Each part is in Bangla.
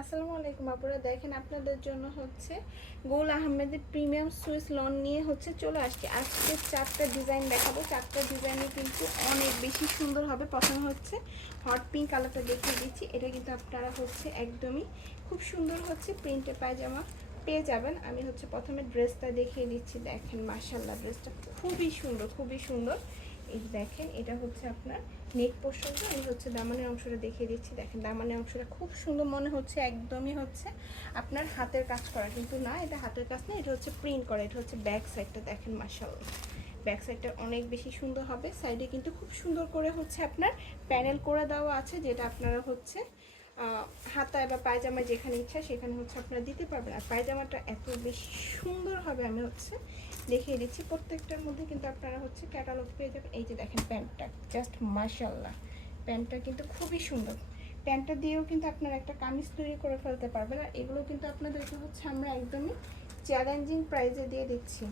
আসসালামু আলাইকুম আপুরা, দেখেন আপনাদের জন্য হচ্ছে গোল আহমেদের প্রিমিয়াম সুইস লন নিয়ে হচ্ছে চলে আসছে। আজকে চারটা ডিজাইন দেখাবো। চারটা ডিজাইনে কিন্তু অনেক বেশি সুন্দর হবে। পছন্দ হচ্ছে হট পিঙ্ক কালারটা দেখিয়ে দিচ্ছি। এটা কিন্তু আপনারা হচ্ছে একদমই খুব সুন্দর হচ্ছে প্রিন্টে পায়জামা পেয়ে যাবেন। আমি হচ্ছে প্রথমে ড্রেসটা দেখিয়ে দিচ্ছি। দেখেন মার্শাল্লাহ ড্রেসটা খুবই সুন্দর খুবই সুন্দর। এই দেখেন, এটা হচ্ছে আপনার নেক পর্যন্ত আমি হচ্ছে দামানের অংশটা দেখিয়ে দিচ্ছি। দেখেন, দামানের অংশটা খুব সুন্দর মনে হচ্ছে, একদমই হচ্ছে আপনার হাতের কাজ করা। কিন্তু না, এটা হাতের কাজ না, এটা হচ্ছে প্রিন্ট করা। এটা হচ্ছে ব্যাক সাইডটা দেখেন মার্শাল্লাহ ব্যাক সাইডটা অনেক বেশি সুন্দর হবে। সাইডে কিন্তু খুব সুন্দর করে হচ্ছে আপনার প্যানেল করে দেওয়া আছে, যেটা আপনারা হচ্ছে হাতায় বা পায়জামায় যেখানে ইচ্ছা সেখানে হচ্ছে আপনারা দিতে পারবেন। আর পায়জামাটা এত বেশি সুন্দর হবে আমি হচ্ছে দেখিয়ে দিচ্ছি। প্রত্যেকটার মধ্যে কিন্তু আপনারা হচ্ছে ক্যাটালগ পেয়ে যাবেন। এই যে দেখেন প্যান্টটা জাস্ট মার্শাল্লাহ প্যান্টটা কিন্তু খুবই সুন্দর। প্যান্টটা দিয়েও কিন্তু আপনারা একটা কামিজ তৈরি করে ফেলতে পারবেন। আর এগুলো কিন্তু আপনাদেরকে হচ্ছে আমরা একদমই চ্যালেঞ্জিং প্রাইজে দিয়ে দিচ্ছি।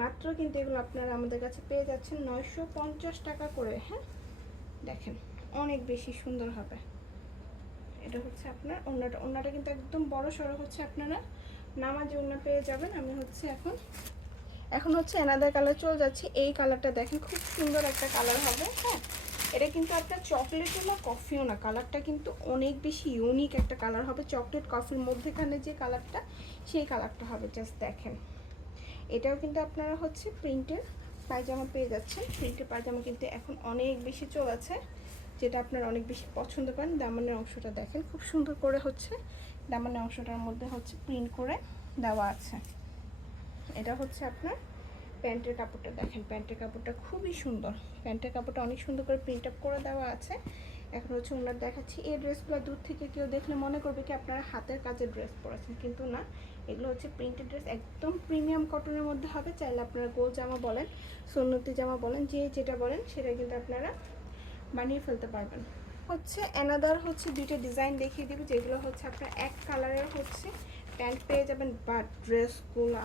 মাত্র কিন্তু এগুলো আপনারা আমাদের কাছে পেয়ে যাচ্ছেন নয়শো পঞ্চাশ টাকা করে হ্যাঁ? দেখেন। অনেক বেশি সুন্দর হবে। এটা হচ্ছে আপনার অন্যটা অন্যটা কিন্তু একদম বড় সড়ো হচ্ছে আপনারা। নামাজে অন্য পেয়ে যাবেন। আমি হচ্ছে এখন এখন হচ্ছে এনাদার কালার চলে যাচ্ছে। এই কালারটা দেখেন, খুব সুন্দর একটা কালার হবে হ্যাঁ? এটা কিন্তু আপনার চকলেটও না কফিও না। কালারটা কিন্তু অনেক বেশি ইউনিক একটা কালার হবে। চকলেট কফির মধ্যেখানে যে কালারটা সেই কালারটা হবে। জাস্ট দেখেন। এটাও কিন্তু আপনারা হচ্ছে প্রিন্টের পায়জামা পেয়ে যাচ্ছেন। প্রিন্টের পায়জামা কিন্তু এখন অনেক বেশি চলেছে যেটা আপনারা অনেক বেশি পছন্দ করেন, দামানের অংশটা দেখেন। খুব সুন্দর করে হচ্ছে দামানের অংশটার মধ্যে হচ্ছে প্রিন্ট করে দেওয়া আছে। এটা হচ্ছে আপনার প্যান্টের কাপড়টা দেখেন। প্যান্টের কাপড়টা খুবই সুন্দর। প্যান্টের কাপড়টা অনেক সুন্দর করে প্রিন্ট আপ করে দেওয়া আছে। এখন হচ্ছে ওনার দেখাচ্ছি, এই ড্রেসগুলো দূর থেকে কেউ দেখলে মনে করবে কি আপনারা হাতের কাজের ড্রেস পরেছেন, কিন্তু না। এগুলো হচ্ছে প্রিন্টেড ড্রেস একদম প্রিমিয়াম কটনের মধ্যে হবে। চাইলে আপনারা গোল জামা বলেন, সন্নতি জামা বলেন, যে যেটা বলেন সেটা কিন্তু আপনারা বানিয়ে ফেলতে পারবেন। হচ্ছে অ্যানাদার হচ্ছে দুইটা ডিজাইন দেখিয়ে দিব, যেগুলো হচ্ছে আপনার এক কালারের হচ্ছে প্যান্ট পেয়ে যাবেন বা ড্রেসগুলো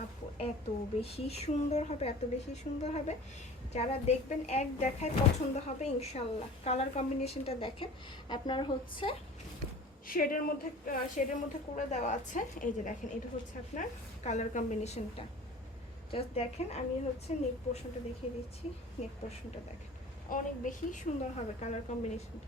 এত বেশি সুন্দর হবে, এত বেশি সুন্দর হবে। যারা দেখবেন এক দেখায় পছন্দ হবে ইনশাল্লাহ কালার কম্বিনেশনটা দেখেন। আপনার হচ্ছে শেডের মধ্যে শেডের মধ্যে করে দেওয়া আছে। এই যে দেখেন, এটা হচ্ছে আপনার কালার কম্বিনেশনটা জাস্ট দেখেন, আমি হচ্ছে নেক পোর্শনটা দেখিয়ে দিচ্ছি। নেক পোর্শনটা দেখেন। অনেক বেশি সুন্দর হবে কালার কম্বিনেশনটা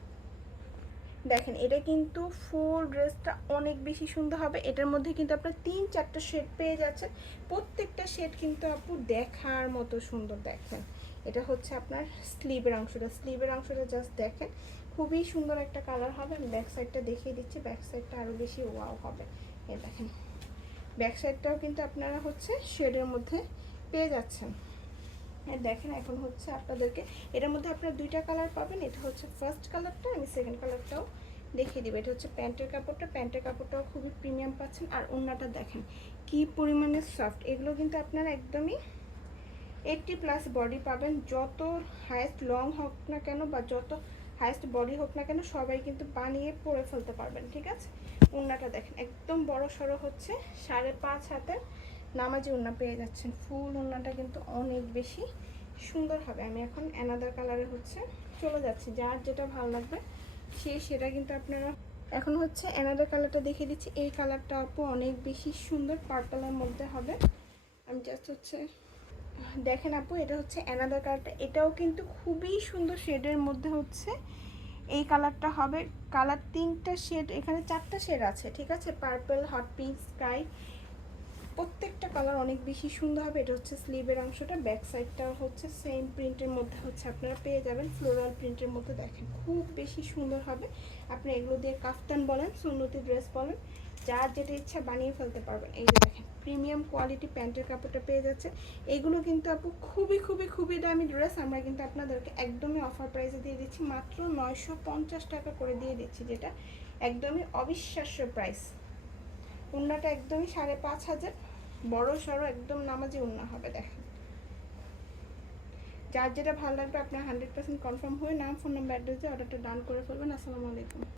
দেখেন, এটা কিন্তু ফুল ড্রেসটা অনেক বেশি সুন্দর হবে। এটার মধ্যে কিন্তু আপনার তিন, চারটা শেড পেয়ে যাচ্ছেন। প্রত্যেকটা শেড কিন্তু আপু দেখার মতো সুন্দর, দেখেন। এটা হচ্ছে আপনার স্লিভের অংশটা। স্লিভের অংশটা জাস্ট দেখেন, খুবই সুন্দর একটা কালার হবে। আমি ব্যাক সাইডটা দেখিয়ে দিচ্ছি। ব্যাক সাইডটা আরও বেশি ওয়াও হবে। এ দেখেন ব্যাক সাইডটাও কিন্তু আপনারা হচ্ছে শেডের মধ্যে পেয়ে যাচ্ছেন। দেখেন, এখন হচ্ছে আপনাদেরকে, এটার মধ্যে আপনারা দুইটা কালার পাবেন। এটা হচ্ছে ফার্স্ট কালারটা আমি সেকেন্ড কালারটাও দেখিয়ে দিব। এটা হচ্ছে প্যান্টের কাপড়টা। প্যান্টের কাপড়টাও খুবই প্রিমিয়াম পাচ্ছেন। আর অন্যটা দেখেন, কি পরিমাণে সফট এগুলো কিন্তু আপনারা একদমই এইটটি প্লাস বডি পাবেন। যত হায়েস্ট লং হোক না কেন বা যত হায়েস্ট বডি হোক না কেন, সবাই কিন্তু বানিয়ে পরে ফেলতে পারবেন, ঠিক আছে? উন্নাটা দেখেন, একদম বড় সড়ো হচ্ছে, সাড়ে পাঁচ হাতের নামাজি উন্না পেয়ে যাচ্ছেন। ফুল উন্নাটা কিন্তু অনেক বেশি সুন্দর হবে। আমি এখন অ্যানাদার কালারে হচ্ছে চলে যাচ্ছি। যার যেটা ভালো লাগবে সে সেটা কিন্তু আপনারা এখন হচ্ছে অ্যানাদার কালারটা দেখিয়ে দিচ্ছি। এই কালারটা আপু অনেক বেশি সুন্দর পার্পলের মধ্যে হবে। আমি জাস্ট হচ্ছে দেখেন আপু, এটা হচ্ছে অ্যানাদার কালারটা এটাও কিন্তু খুবই সুন্দর শেডের মধ্যে হচ্ছে এই কালারটা হবে। কালার তিনটা শেড এখানে চারটা শেড আছে, ঠিক আছে? পার্পল হট পিঙ্ক স্কাই প্রত্যেকটা কালার অনেক বেশি সুন্দর হবে। এটা হচ্ছে স্লিভের অংশটা ব্যাক সাইডটা হচ্ছে সেম প্রিন্টের মধ্যে হচ্ছে আপনারা পেয়ে যাবেন। ফ্লোরাল প্রিন্টের মধ্যে দেখেন খুব বেশি সুন্দর হবে। আপনি এগুলো দিয়ে কাফতান বলেন, সুন্নতি ড্রেস বলেন, যার যেটা ইচ্ছা বানিয়ে ফেলতে পারবেন। এই দেখেন প্রিমিয়াম কোয়ালিটি প্যান্টের কাপড়টা পেয়ে যাচ্ছে। এগুলো কিন্তু আপু খুবই খুবই খুবই দামি ড্রেস আমরা কিন্তু আপনাদেরকে একদমই অফার প্রাইসে দিয়ে দিচ্ছি। মাত্র নয়শো পঞ্চাশ টাকা করে দিয়ে দিচ্ছি যেটা একদমই অবিশ্বাস্য প্রাইস উন্নাটা একদমই সাড়ে পাঁচ হাজার। বড় সড়ো একদম নামাজি উন্না হবে, দেখেন। যার যেটা ভালো লাগবে, আপনার হান্ড্রেড পার্সেন্ট কনফার্ম হয়ে নাম ফোন নাম্বার অ্যাড্রেসে অর্ডারটা ডান করে ফেলবেন। আসসালামু আলাইকুম।